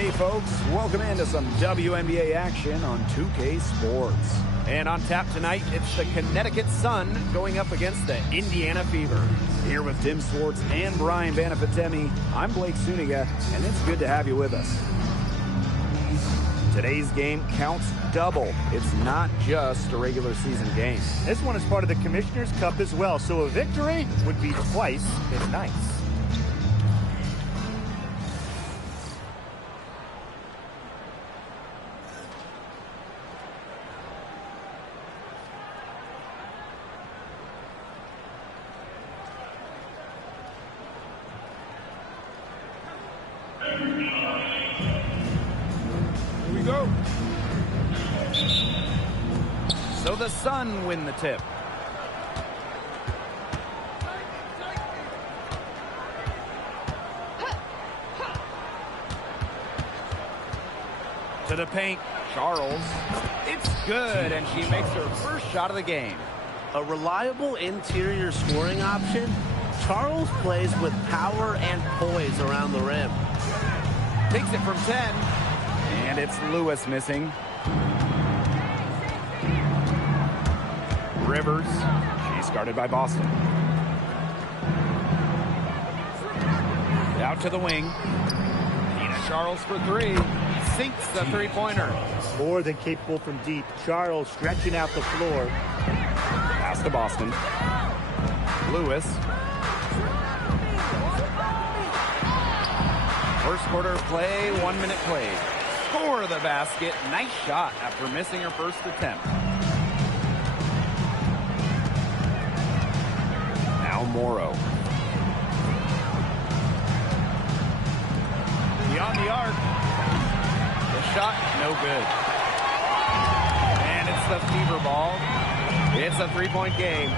Hey folks, welcome into some WNBA action on 2K Sports. And on tap tonight, it's the Connecticut Sun going up against the Indiana Fever. Here with Tim Swartz and Brian Vanafitemi, I'm Blake Suniga, and it's good to have you with us. Today's game counts double. It's not just a regular season game. This one is part of the Commissioner's Cup as well, so a victory would be twice as nice. So the Sun win the tip. To the paint, Charles. It's good, and she makes her first shot of the game. A reliable interior scoring option, Charles plays with power and poise around the rim. Takes it from 10, and it's Lewis missing. Rivers. She's guarded by Boston. Out to the wing. Tina Charles for three. Sinks the three-pointer. More than capable from deep. Charles stretching out the floor. Pass to Boston. Lewis. First quarter play, 1 minute played. Score the basket. Nice shot after missing her first attempt. Morrow. Beyond the arc. The shot, no good. And it's the Fever ball. It's a three-point game.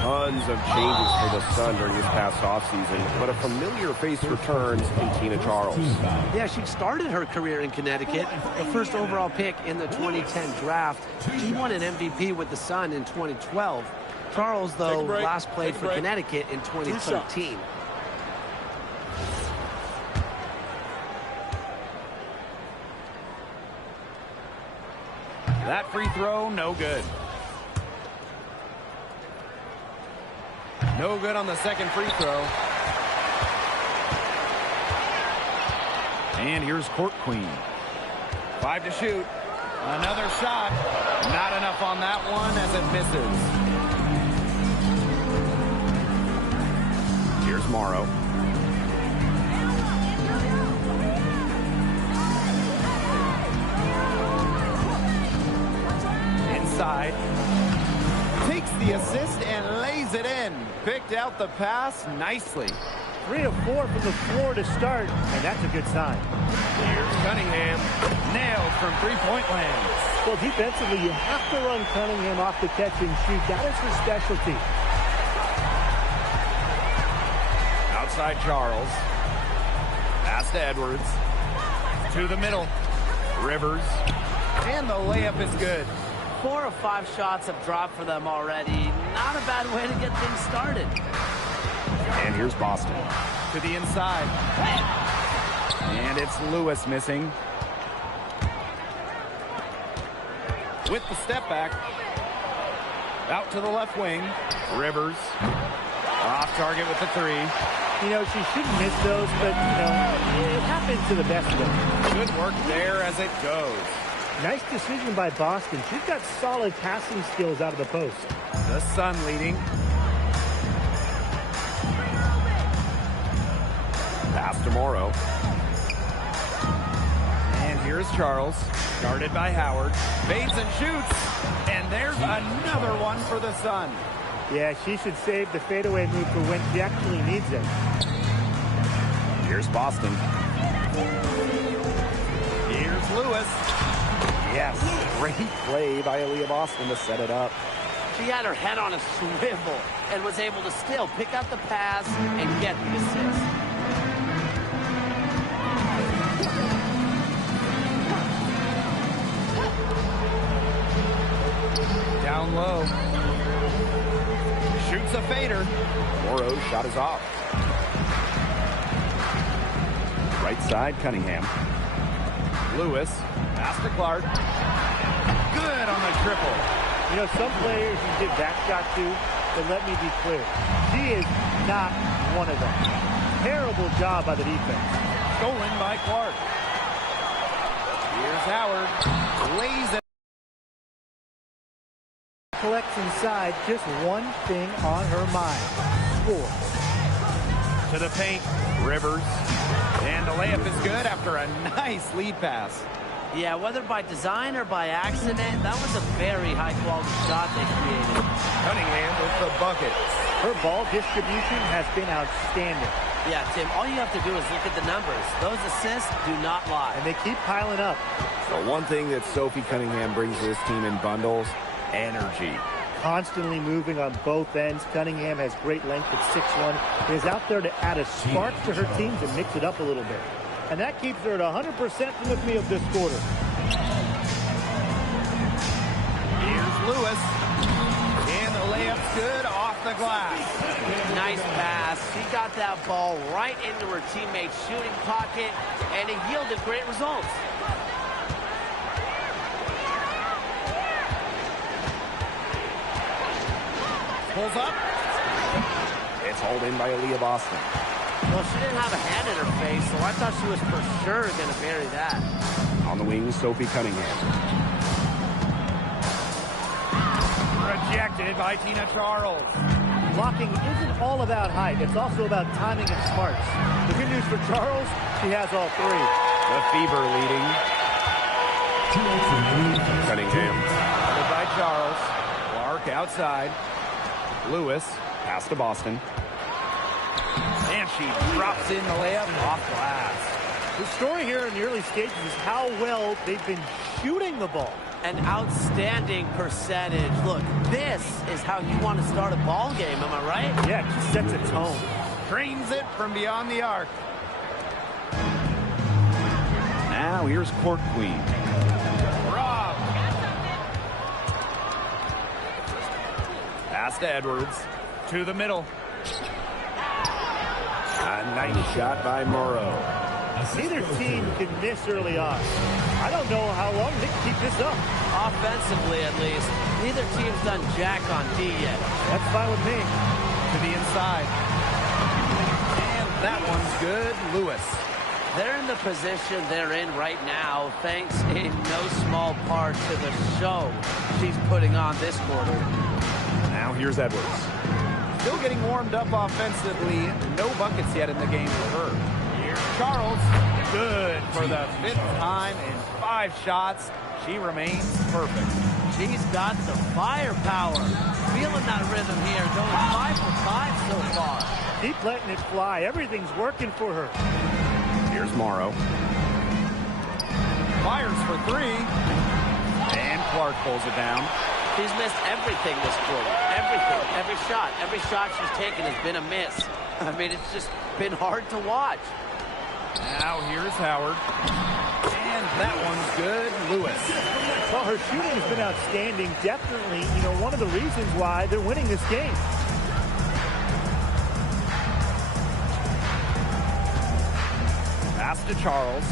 Tons of changes for the Sun during this past offseason, but a familiar face returns in Tina Charles. Yeah, she started her career in Connecticut, the first overall pick in the 2010 draft. She won an MVP with the Sun in 2012. Charles, though, last played for Connecticut in 2013. That free throw, no good. No good on the second free throw. And here's Court Queen. 5 to shoot. Another shot. Not enough on that one as it misses. Here's Morrow. Inside. Takes the assist and lays it in. Picked out the pass nicely. 3 of 4 from the floor to start, and that's a good sign. Here's Cunningham. Nailed from three-point land. Well, defensively, you have to run Cunningham off the catch and shoot. That is her specialty. Outside Charles. Pass to Edwards. To the middle. Rivers. And the layup is good. 4 of 5 shots have dropped for them already. Not a bad way to get things started. And here's Boston. To the inside. And it's Lewis missing. With the step back. Out to the left wing. Rivers. Off target with the three. You know, she shouldn't miss those, but, you know, it happens to the best of them. Good work there as it goes. Nice decision by Boston. She's got solid passing skills out of the post. The Sun leading. Pass to Morrow. And here's Charles. Guarded by Howard. Fades and shoots. And there's another one for the Sun. Yeah, she should save the fadeaway move for when she actually needs it. Here's Boston. Here's Lewis. Yes, great play by Aaliyah Boston to set it up. She had her head on a swivel and was able to still pick out the pass and get the assist. Down low. Shoots a fader. Morrow's shot is off. Right side, Cunningham. Lewis, pass to Clark. Good on the triple. You know, some players you give that shot to, but let me be clear. She is not one of them. Terrible job by the defense. Stolen by Clark. Here's Howard. Lays it. Collects inside, just one thing on her mind. Score. To the paint. Rivers. And the layup is good after a nice lead pass. Yeah, whether by design or by accident, that was a very high-quality shot they created. Cunningham with the bucket. Her ball distribution has been outstanding. Yeah, Tim, all you have to do is look at the numbers. Those assists do not lie. And they keep piling up. So one thing that Sophie Cunningham brings to this team in bundles, energy. Constantly moving on both ends. Cunningham has great length at 6'1". Is out there to add a spark to her team to mix it up a little bit. And that keeps her at 100% from the field this quarter. Here's Lewis. And the layup's good off the glass. Nice pass. She got that ball right into her teammate's shooting pocket, and it yielded great results. Pulls up. It's hauled in by Aaliyah Boston. Well, she didn't have a hand in her face, so I thought she was for sure going to bury that. On the wing, Sophie Cunningham. Rejected by Tina Charles. Blocking isn't all about height. It's also about timing and smarts. The good news for Charles, she has all three. The Fever leading. Cunningham. Covered by Charles. Clark outside. Lewis, pass to Boston. And she drops in the layup off glass. The story here in the early stages is how well they've been shooting the ball. An outstanding percentage. Look, this is how you want to start a ball game, am I right? Yeah, it just sets a tone. Drains it from beyond the arc. Now here's Court Queen. Rob. Pass to Edwards. To the middle. A nice shot by Morrow. Neither team can miss early on. I don't know how long they can keep this up. Offensively, at least. Neither team's done jack on D yet. That's fine with me. To the inside. And that one's good. Lewis. They're in the position they're in right now, thanks in no small part to the show she's putting on this quarter. Now here's Edwards. Still getting warmed up offensively. No buckets yet in the game for her. Here's Charles. Good for the 5th time in 5 shots. She remains perfect. She's got the firepower. Feeling that rhythm here, going 5 for 5 so far. Keep letting it fly. Everything's working for her. Here's Morrow. Fires for 3. And Clark pulls it down. She's missed everything this quarter. Everything. Every shot she's taken has been a miss. I mean, it's just been hard to watch. Now here's Howard. And that one's good. Lewis. Well, her shooting has been outstanding. Definitely, one of the reasons why they're winning this game. Pass to Charles.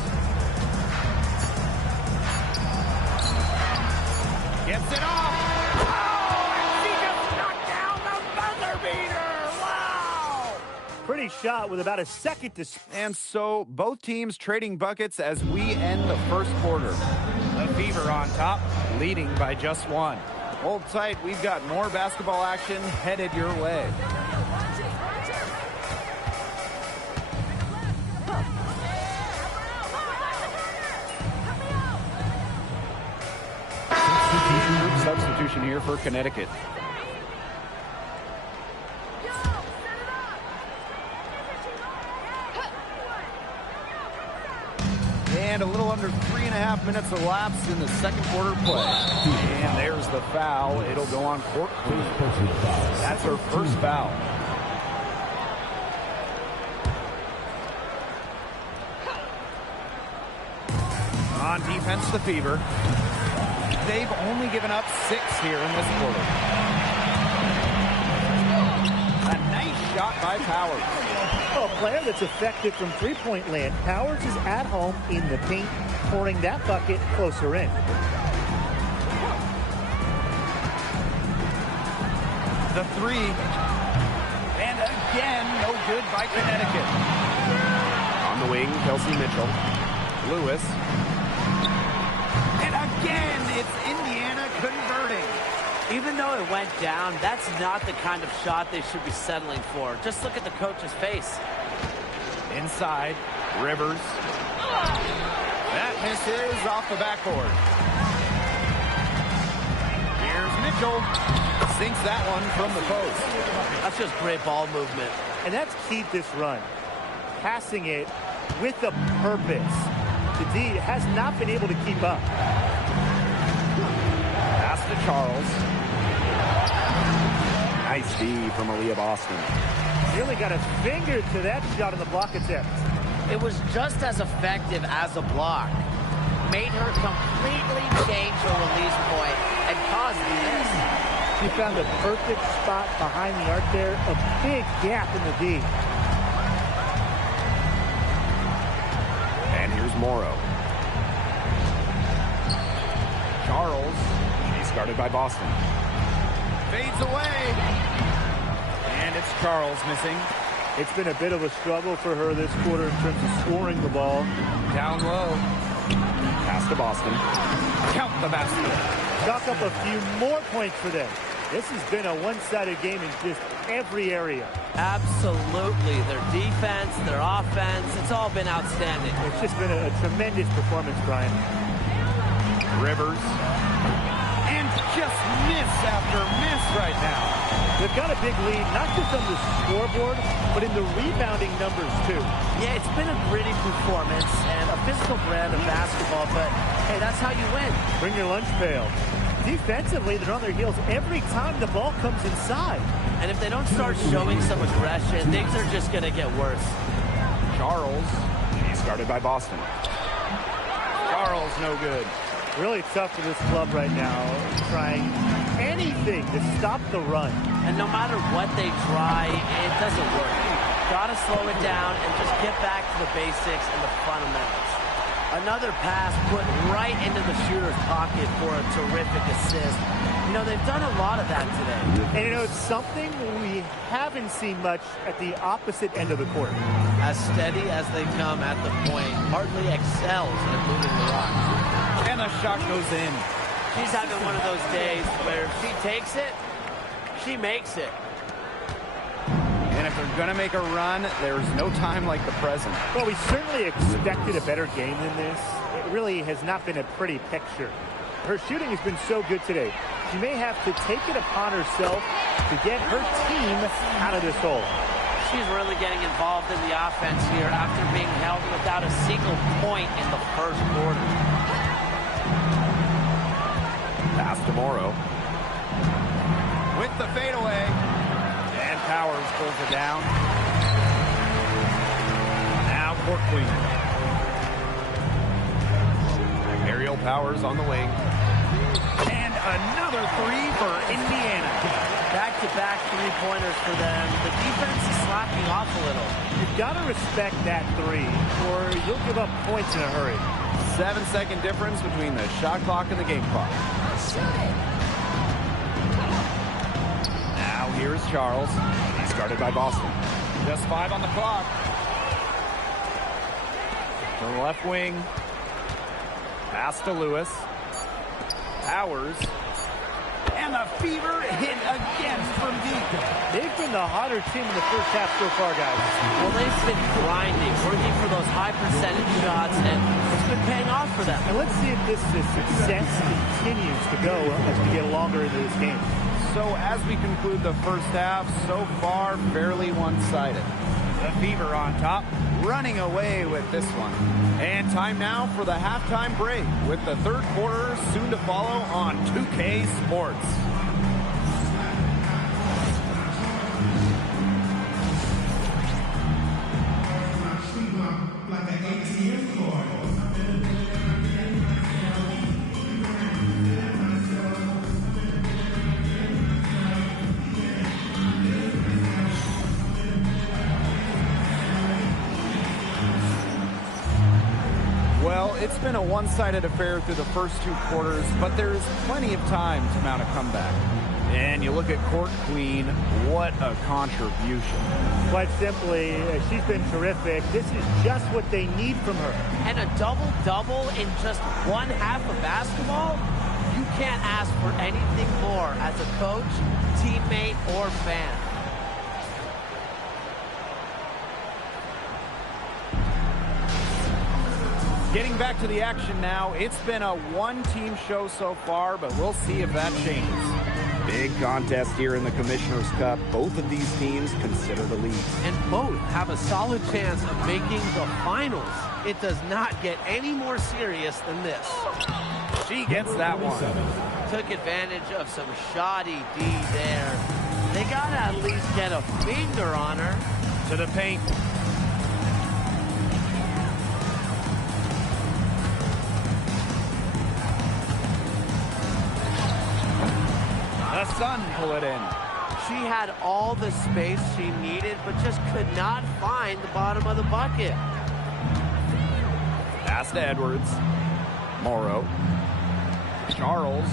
Gets it off. Oh, and she just knocked down the buzzer beater. Wow. Pretty shot with about a second to... And so both teams trading buckets as we end the first quarter. The Fever on top, leading by just 1. Hold tight. We've got more basketball action headed your way. Substitution here for Connecticut. And a little under 3.5 minutes elapsed in the second quarter play. And there's the foul. It'll go on Court Queen. That's her first foul. On defense, the Fever. They've only given up 6 here in this quarter. A nice shot by by Powers. Well, a player that's effective from three-point land. Powers is at home in the paint, pouring that bucket closer in. The three. And again, no good by Connecticut. On the wing, Kelsey Mitchell. Lewis. And again, it's Indiana converting. Even though it went down, that's not the kind of shot they should be settling for. Just look at the coach's face. Inside, Rivers. That misses off the backboard. Here's Mitchell. Sinks that one from the post. That's just great ball movement. And that's keyed this run. Passing it with a purpose. The D has not been able to keep up. Pass to Charles. Nice D from Aaliyah Boston. Really got a finger to that shot in the block attempt. It was just as effective as a block. Made her completely change her release point and caused the miss. She found a perfect spot behind the arc there. A big gap in the D. And here's Morrow. Charles. He's guarded by Boston. Fades away. And it's Charles missing. It's been a bit of a struggle for her this quarter in terms of scoring the ball. Down low. Pass to Boston. Count the basket. Chalk up a few more points for them. This has been a one-sided game in just every area. Absolutely. Their defense, their offense, it's all been outstanding. It's just been a tremendous performance, Brian. Rivers. And just miss after miss right now. They've got a big lead, not just on the scoreboard, but in the rebounding numbers, too. Yeah, it's been a gritty performance and a physical brand of basketball, but, hey, that's how you win. Bring your lunch pail. Defensively, they're on their heels every time the ball comes inside. And if they don't start showing some aggression, things are just going to get worse. Charles. He's guarded by Boston. Charles, no good. Really tough for this club right now, trying anything to stop the run. And no matter what they try, it doesn't work. Gotta slow it down and just get back to the basics and the fundamentals. Another pass put right into the shooter's pocket for a terrific assist. You know, they've done a lot of that today. And you know, it's something we haven't seen much at the opposite end of the court. As steady as they come at the point, hardly excels at moving the rock. And the shot goes in. She's having one of those days where if she takes it, she makes it. And if they're going to make a run, there's no time like the present. Well, we certainly expected a better game than this. It really has not been a pretty picture. Her shooting has been so good today. She may have to take it upon herself to get her team out of this hole. She's really getting involved in the offense here after being held without a single point in the first quarter. Pass to Morrow. With the fadeaway. And Powers pulls it down. Now court clean. Aerial Powers on the wing. And another three for Indiana. Back-to-back three-pointers for them. The defense is slacking off a little. You've got to respect that three, or you'll give up points in a hurry. 7-second difference between the shot clock and the game clock. Now here's Charles. He's guarded by Boston. Just 5 on the clock. From the left wing. Pass to Lewis. Powers. And the Fever hit again from deep. They've been the hotter team in the first half so far, guys. Well, they've been grinding, working for those high percentage shots, and it's been paying off for them. And let's see if this success continues to go as we get longer into this game. So as we conclude the first half, so far fairly one-sided. The Fever on top, running away with this one. And time now for the halftime break, with the third quarter soon to follow on 2K Sports. it's been a one-sided affair through the first 2 quarters, but there's plenty of time to mount a comeback. And you look at Court Queen, what a contribution. Quite simply, she's been terrific. This is just what they need from her. And a double-double in just one half of basketball? You can't ask for anything more as a coach, teammate, or fan. Getting back to the action now, it's been a one-team show so far, but we'll see if that changes. Big contest here in the Commissioner's Cup. Both of these teams consider the lead. And both have a solid chance of making the finals. It does not get any more serious than this. She gets that one. Took advantage of some shoddy D there. They got to at least get a finger on her. To the paint. The Sun pull it in. She had all the space she needed, but just could not find the bottom of the bucket. Pass to Edwards. Morrow. Charles,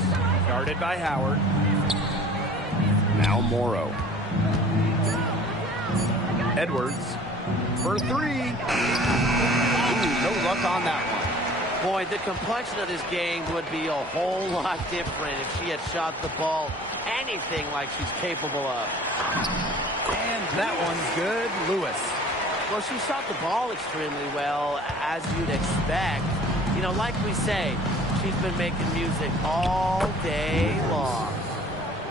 guarded by Howard. Now Morrow. Edwards for 3. Ooh, no luck on that one. Boy, the complexion of this game would be a whole lot different if she had shot the ball anything like she's capable of. And that one's good. Lewis. Well, she shot the ball extremely well, as you'd expect. You know, like we say, she's been making music all day long.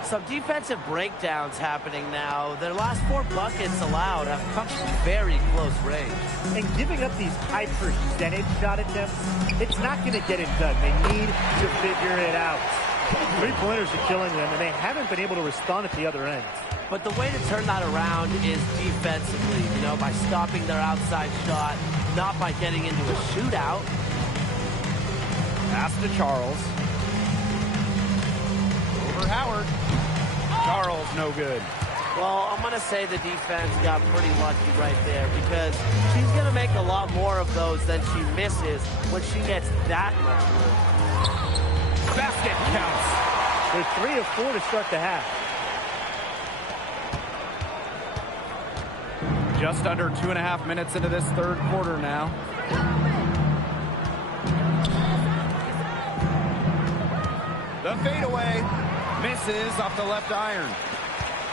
Some defensive breakdowns happening now. Their last 4 buckets allowed have come from very close range. And giving up these high percentage shot attempts, it's not going to get it done. They need to figure it out. 3-pointers are killing them, and they haven't been able to respond at the other end. But the way to turn that around is defensively, you know, by stopping their outside shot, not by getting into a shootout. Pass to Charles. Over Howard. Charles, no good. Well, I'm going to say the defense got pretty lucky right there because she's going to make a lot more of those than she misses when she gets that much room. Basket counts. They're 3 of 4 to start the half. Just under 2.5 minutes into this third quarter now. The fadeaway misses off the left iron.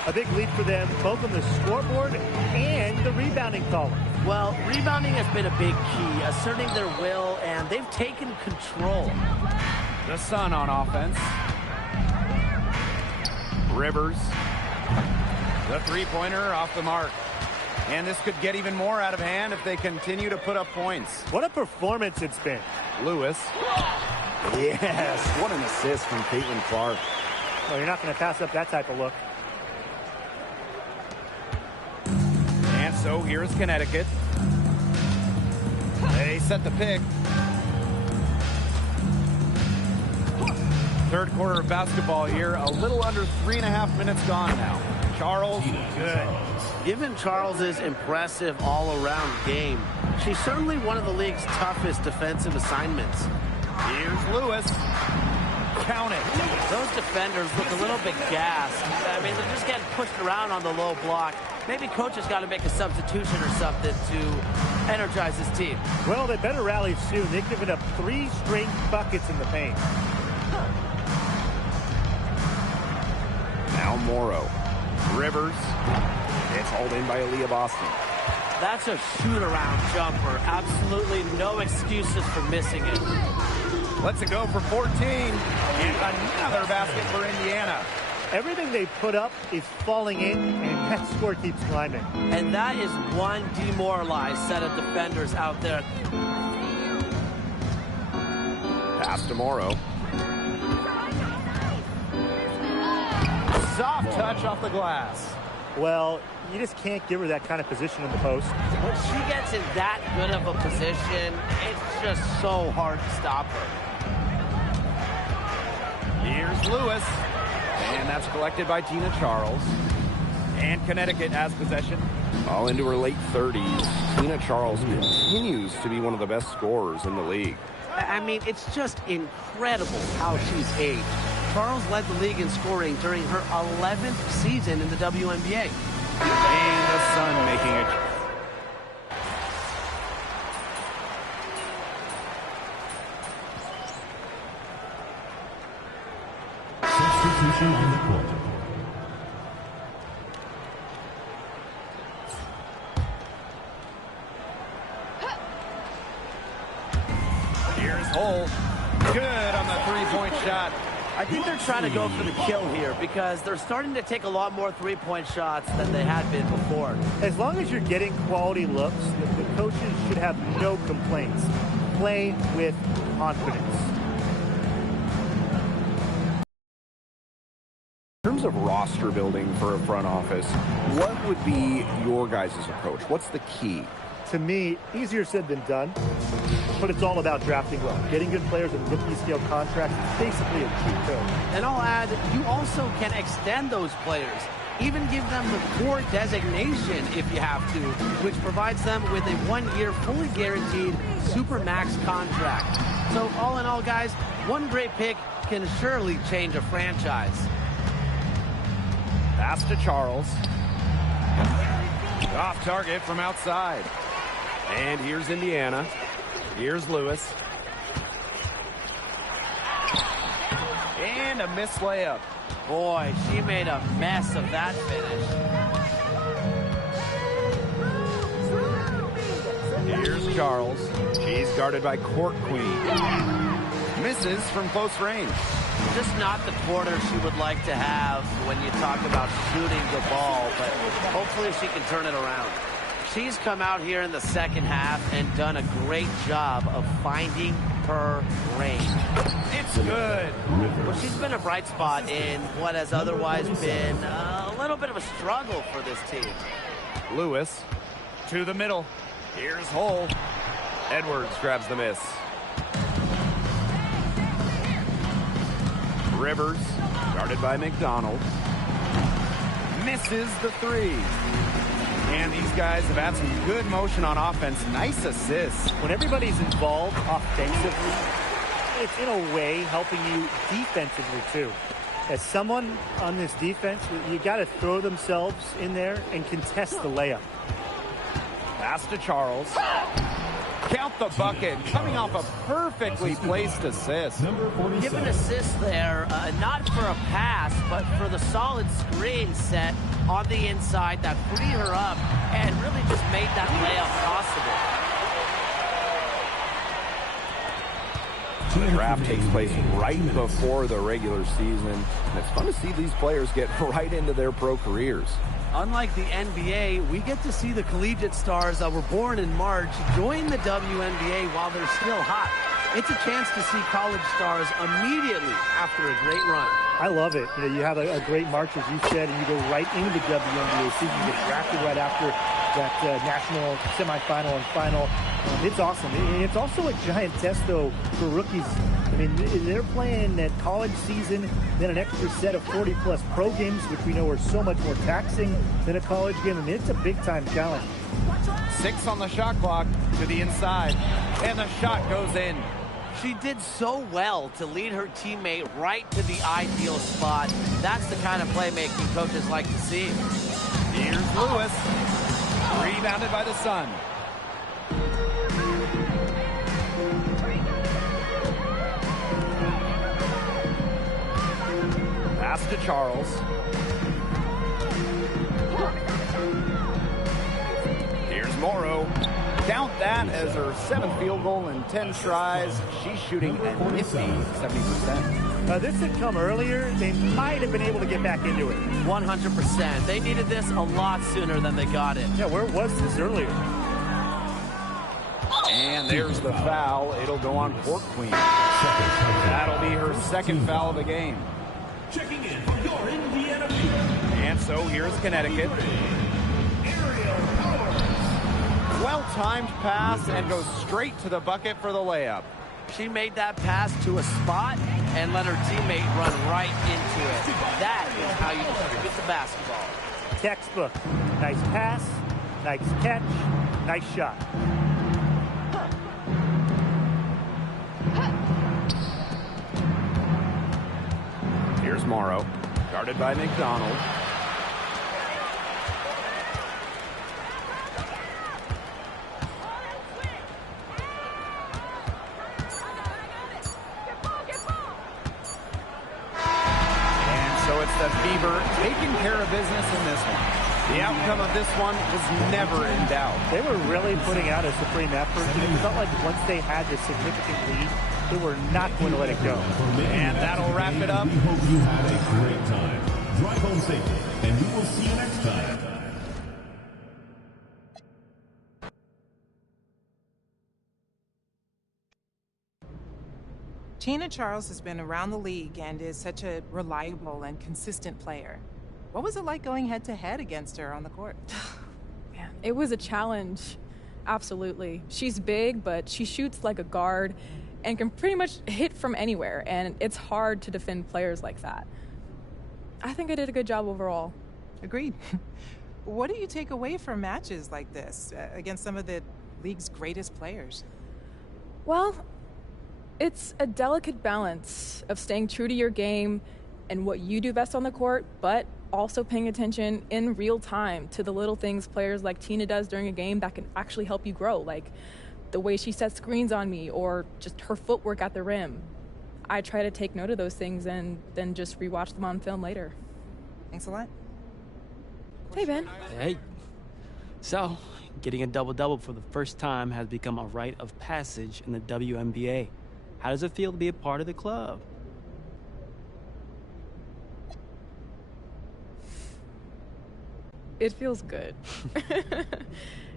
A big lead for them, both on the scoreboard and the rebounding column. Well, rebounding has been a big key, asserting their will, and they've taken control. The Sun on offense. Rivers. The 3-pointer off the mark. And this could get even more out of hand if they continue to put up points. What a performance it's been. Lewis. Yes, what an assist from Caitlin Clark. Well, you're not going to pass up that type of look. And so here's Connecticut. They set the pick. Third quarter of basketball here. A little under 3.5 minutes gone now. Charles, good. Given Charles's impressive all-around game, she's certainly one of the league's toughest defensive assignments. Here's Lewis. Count it. Those defenders look a little bit gassed. I mean, they're just getting pushed around on the low block. Maybe coach has got to make a substitution or something to energize his team. Well, they better rally soon. They've given up 3 straight buckets in the paint. Now Morrow. Rivers. It's hauled in by Aaliyah Boston. That's a shoot-around jumper. Absolutely no excuses for missing it. Lets it go for 14. And another basket for Indiana. Everything they put up is falling in, and that score keeps climbing. And that is one demoralized set of defenders out there. Pass to Morrow. Soft touch off the glass. Well, you just can't give her that kind of position in the post. When she gets in that good of a position, it's just so hard to stop her. Here's Lewis. And that's collected by Tina Charles. And Connecticut has possession. All into her late 30s. Tina Charles continues to be one of the best scorers in the league. I mean, it's just incredible how she's aged. Charles led the league in scoring during her 11th season in the WNBA. And the Sun making it. Substitution on the court. Here's Hull. Good on the three-point shot. I think they're trying to go for the kill here because they're starting to take a lot more three-point shots than they had been before. As long as you're getting quality looks, the coaches should have no complaints. Play with confidence. In terms of roster building for a front office, what would be your guys' approach? What's the key? To me, easier said than done, but it's all about drafting well. Getting good players in rookie-scale contracts is basically a cheat code. And I'll add, you also can extend those players. Even give them the core designation if you have to, which provides them with a one-year fully guaranteed Supermax contract. So all in all, guys, one great pick can surely change a franchise. Pass to Charles. Off target from outside. And here's Indiana. Here's Lewis. And a missed layup. Boy, she made a mess of that finish. Here's Charles. She's guarded by Court Queen. Misses from close range. Just not the quarter she would like to have when you talk about shooting the ball, but hopefully she can turn it around. She's come out here in the second half and done a great job of finding her range. It's good. Well, she's been a bright spot in what has otherwise been a little bit of a struggle for this team. Lewis to the middle. Here's Hull. Edwards grabs the miss. Rivers, guarded by McDonald. Misses the three. And these guys have had some good motion on offense. Nice assists. When everybody's involved offensively, it's in a way helping you defensively too. As someone on this defense, you got to throw themselves in there and contest the layup. Pass to Charles. Count the bucket. Coming off a perfectly placed assist. Give an assist there, not for a pass, but for the solid screen set on the inside that freed her up and really just made that layup possible. The draft takes place right before the regular season, and it's fun to see these players get right into their pro careers. Unlike the NBA, we get to see the collegiate stars that were born in March join the WNBA while they're still hot. It's a chance to see college stars immediately after a great run. I love it. You know, you have a great March, as you said, and you go right into the WNBA season. You get drafted right after that national semifinal and final. It's awesome. And it's also a giant test, though, for rookies. I mean, they're playing that college season, then an extra set of 40-plus pro games, which we know are so much more taxing than a college game. I mean, it's a big-time challenge. 6 on the shot clock to the inside, and the shot goes in. She did so well to lead her teammate right to the ideal spot. That's the kind of playmaking coaches like to see. Here's Lewis. Rebounded by the Sun. Pass to Charles. Here's Morrow. Count that as her 7th field goal in 10 tries. She's shooting at nifty 70%. This had come earlier. They might have been able to get back into it. 100%. They needed this a lot sooner than they got it. Yeah, where was this earlier? And there's the foul. It'll go on Court Queen. That'll be her 2nd foul of the game. Checking in for your Indiana. And so here's Connecticut. Well-timed pass and goes straight to the bucket for the layup. She made that pass to a spot and let her teammate run right into it. That is how you distribute the basketball. Textbook. Nice pass, nice catch, nice shot. Here's Morrow, guarded by McDonald. It's the Fever taking care of business in this one. The outcome of this one was never in doubt. They were really putting out a supreme effort. It felt like once they had this significant lead, they were not going to let it go. And that'll wrap it up. We hope you had a great time. Drive home safely, and we will see you next time. Tina Charles has been around the league and is such a reliable and consistent player. What was it like going head-to-head against her on the court? Man, it was a challenge. Absolutely. She's big, but she shoots like a guard and can pretty much hit from anywhere, and it's hard to defend players like that. I think I did a good job overall. Agreed. What do you take away from matches like this against some of the league's greatest players? Well, it's a delicate balance of staying true to your game and what you do best on the court, but also paying attention in real time to the little things players like Tina does during a game that can actually help you grow, like the way she sets screens on me or just her footwork at the rim. I try to take note of those things and then just rewatch them on film later. Thanks a lot. Hey, Ben. Hey. So, getting a double-double for the first time has become a rite of passage in the WNBA. How does it feel to be a part of the club? It feels good.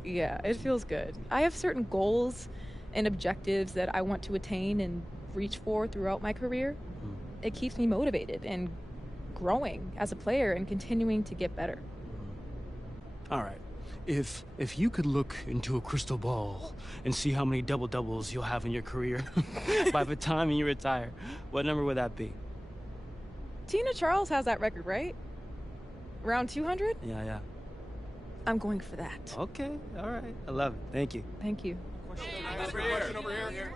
Yeah, it feels good. I have certain goals and objectives that I want to attain and reach for throughout my career. It keeps me motivated and growing as a player and continuing to get better. All right. If you could look into a crystal ball and see how many double-doubles you'll have in your career by the time you retire, what number would that be? Tina Charles has that record, right? Around 200? Yeah. I'm going for that. Okay, all right. I love it. Thank you. Thank you. Over here.